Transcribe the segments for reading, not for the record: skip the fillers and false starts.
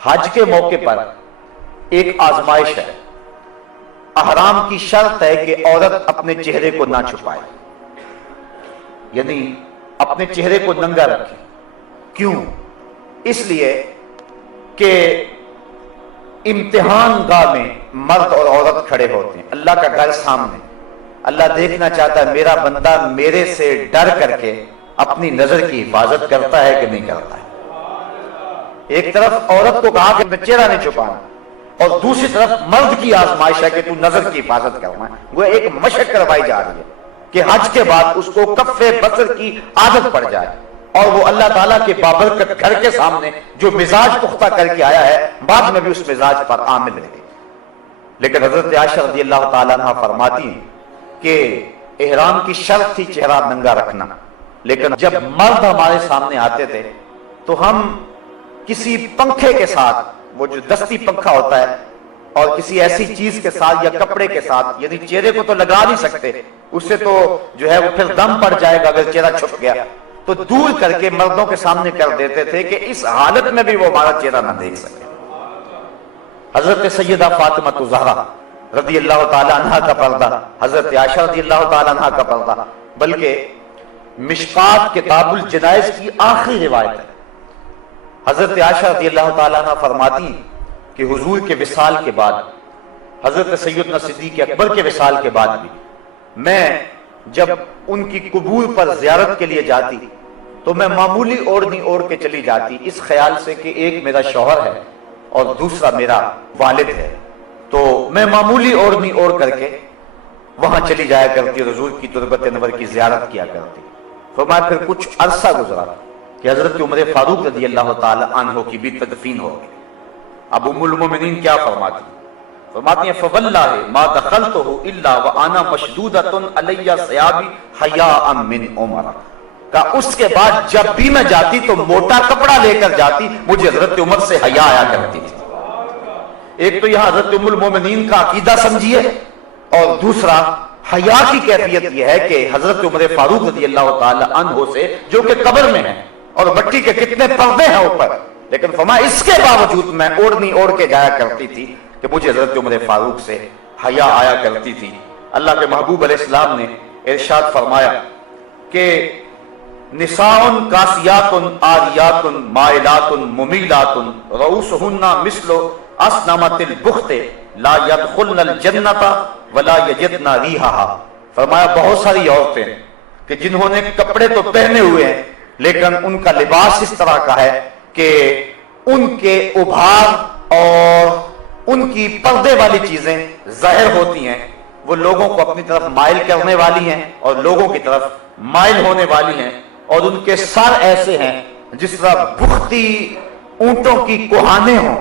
حج کے موقع پر ایک آزمائش ہے. احرام کی شرط ہے کہ عورت اپنے چہرے کو نہ چھپائے، یعنی اپنے چہرے کو ننگا رکھے. کیوں؟ اس لیے کہ امتحان گاہ میں مرد اور عورت کھڑے ہوتے ہیں، اللہ کا گھر سامنے. اللہ دیکھنا چاہتا ہے میرا بندہ میرے سے ڈر کر کے اپنی نظر کی حفاظت کرتا ہے کہ نہیں کرتا ہے. ایک طرف عورت کو کہا کہ چہرہ نہیں چھپانا، اور دوسری طرف مرد کی آزمائش ہے کہ تو نظر کی حفاظت کرنا ہے. وہ ایک مشق کروائی جا رہی ہے کہ حج کے بعد اس کو کف بصر کی عادت پڑ جائے، اور وہ اللہ تعالیٰ کے بابرکت گھر کے سامنے جو مزاج پختہ کر کے آیا ہے بعد میں بھی اس مزاج پر عامل رہے. لیکن حضرت عائشہ رضی اللہ تعالیٰ عنہ فرماتی ہیں کہ احرام کی شرط تھی چہرہ ننگا رکھنا، لیکن جب مرد ہمارے سامنے آتے تھے تو ہم کسی پنکھے کے ساتھ، وہ جو دستی پنکھا ہوتا ہے، اور کسی ایسی چیز کے ساتھ یا کپڑے کے ساتھ، یعنی چہرے کو تو لگا نہیں سکتے، اس سے تو جو ہے وہ پھر دم پڑ جائے گا اگر چہرہ چھپ گیا، تو دور کر کے مردوں کے سامنے کر دیتے تھے کہ اس حالت میں بھی وہ ہمارا چہرہ نہ دیکھ سکے. حضرت سیدہ فاطمہ الزہرا رضی اللہ تعالی عنہ کا پردہ، حضرت عائشہ رضی اللہ تعالی عنہ کا پردہ، بلکہ مشکات کتاب الجنائز کی آخری روایت ہے. حضرت عائشہ رضی اللہ تعالی عنہ فرماتی ہیں کہ حضور کے وصال کے بعد، حضرت سیدنا صدیق اکبر کے وصال کے بعد بھی میں جب ان کی قبور پر زیارت کے لیے جاتی تو میں معمولی اوڑھنی اوڑھ کے چلی جاتی، اس خیال سے کہ ایک میرا شوہر ہے اور دوسرا میرا والد ہے، تو میں معمولی اوڑھنی اوڑھ کر کے وہاں چلی جایا کرتی، حضور کی تربت انور کی زیارت کیا کرتی. فرمایا پھر کچھ عرصہ گزرا کہ حضرت عمر فاروق رضی اللہ تعالی عنہ کی بھی تدفین ہو گئی. اب ام المومنین کیا فرماتی ہیں فواللہ ما دخلتہ الا وانا مشدودۃ علی ثیابی حیاء من عمر. کہ اس کے بعد جب بھی میں جاتی تو موٹا کپڑا لے کر جاتی، مجھے حضرت عمر سے حیا آیا کرتی تھی. ایک تو یہاں حضرت ام المومنین کا عقیدہ سمجھیے، اور دوسرا حیا کی کیفیت یہ ہے کہ حضرت عمر فاروق رضی اللہ تعالی عنہ سے، جو کہ قبر میں ہے اور مٹی کے کتنے پردے ہیں اوپر، لیکن فرمایا اس کے باوجود میں اوڑھنی اوڑھ کے جایا کرتی تھی کہ مجھے حضرت عمر فاروق سے حیا آیا کرتی تھی. اللہ کے محبوب علیہ السلام نے ارشاد فرمایا کہ نساء کاسیات عاریات مائلات ممیلات رؤوسہن مثل اسنمۃ البخت لا يدخلن الجنۃ ولا یجدن ریحہا. فرمایا بہت ساری عورتیں کہ جنہوں نے کپڑے تو پہنے ہوئے ہیں لیکن ان کا لباس اس طرح کا ہے کہ ان کے ابھار اور ان کی پردے والی چیزیں ظاہر ہوتی ہیں، وہ لوگوں کو اپنی طرف مائل کرنے والی ہیں اور لوگوں کی طرف مائل ہونے والی ہیں، اور ان کے سر ایسے ہیں جس طرح بختی اونٹوں کی کوہانے ہوں.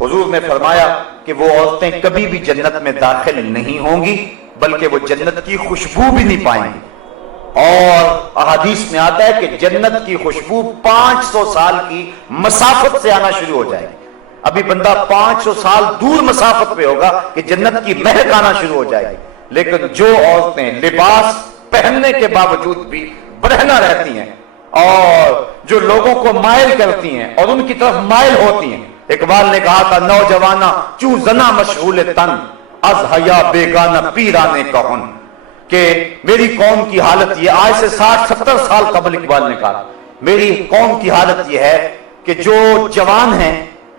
حضور نے فرمایا کہ وہ عورتیں کبھی بھی جنت میں داخل نہیں ہوں گی، بلکہ وہ جنت کی خوشبو بھی نہیں پائیں گی. اور احادیث میں آتا ہے کہ جنت کی خوشبو 500 سال کی مسافت سے آنا شروع ہو جائے گی. ابھی بندہ 500 سال دور مسافت پہ ہوگا کہ جنت کی مہک آنا شروع ہو جائے گی. لیکن جو عورتیں لباس پہننے کے باوجود بھی برہنہ رہتی ہیں اور جو لوگوں کو مائل کرتی ہیں اور ان کی طرف مائل ہوتی ہیں، اقبال نے کہا تھا نوجوانہ چوں زنا مشغول تن از حیا بیگانہ پیرانے کہن، کہ میری قوم کی حالت یہ، آج سے 60-70 سال قبل اقبال نے کہا میری قوم کی حالت یہ ہے کہ جو جوان ہیں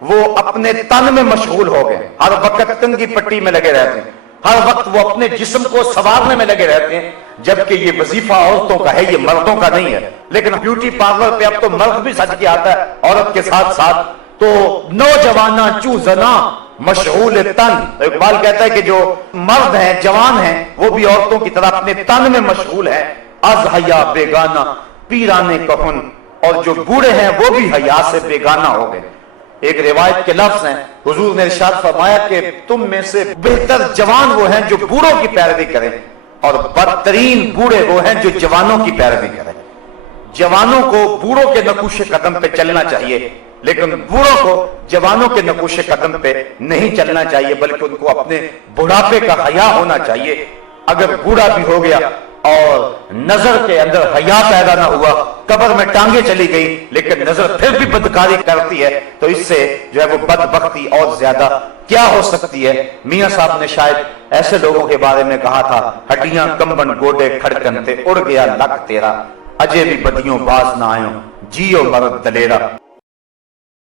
وہ اپنے تن میں مشغول ہو گئے، ہر وقت کنگھی پٹی میں لگے رہتے ہیں، ہر وقت وہ اپنے جسم کو سنوارنے میں لگے رہتے ہیں، جبکہ یہ وظیفہ عورتوں کا ہے، یہ مردوں کا نہیں ہے. لیکن بیوٹی پارلر پہ اب تو مرد بھی سج کے آتا ہے عورت کے ساتھ ساتھ. تو نوجوانہ چوں زنا مشغول تن، اقبال کہتا ہے کہ جو مرد ہیں جوان ہیں وہ بھی عورتوں کی طرح اپنے تن میں مشغول ہے. از حیا بیگانہ پیرانے کہن، اور جو بوڑھے ہیں وہ بھی حیا سے بیگانہ ہو گئے. ایک روایت کے لفظ ہیں، حضور نے ارشاد فرمایا کہ تم میں سے بہتر جوان وہ ہیں جو بوڑھوں کی پیروی کریں، اور بدترین بوڑھے وہ ہیں جو جوانوں کی پیروی کریں. جوانوں کو بوڑھوں کے نقوش قدم پہ چلنا چاہیے، لیکن بوڑھوں کو جوانوں کے نقوش قدم پہ نہیں چلنا چاہیے، بلکہ ان کو اپنے بڑھاپے کا حیا ہونا چاہیے. اگر بوڑھا بھی ہو گیا اور نظر کے اندر حیا پیدا نہ ہوا، قبر میں ٹانگیں چلی گئی لیکن نظر پھر بھی بدکاری کرتی ہے، تو اس سے جو ہے وہ بدبختی اور زیادہ کیا ہو سکتی ہے۔ میاں صاحب نے شاید ایسے لوگوں کے بارے میں کہا تھا، ہڈیاں کمبن گوڈے کھڑکن تے اڑ گیا لک تیرا، اجے بھی بدیوں باز نہ آئوں، جیو مرد دلیرا،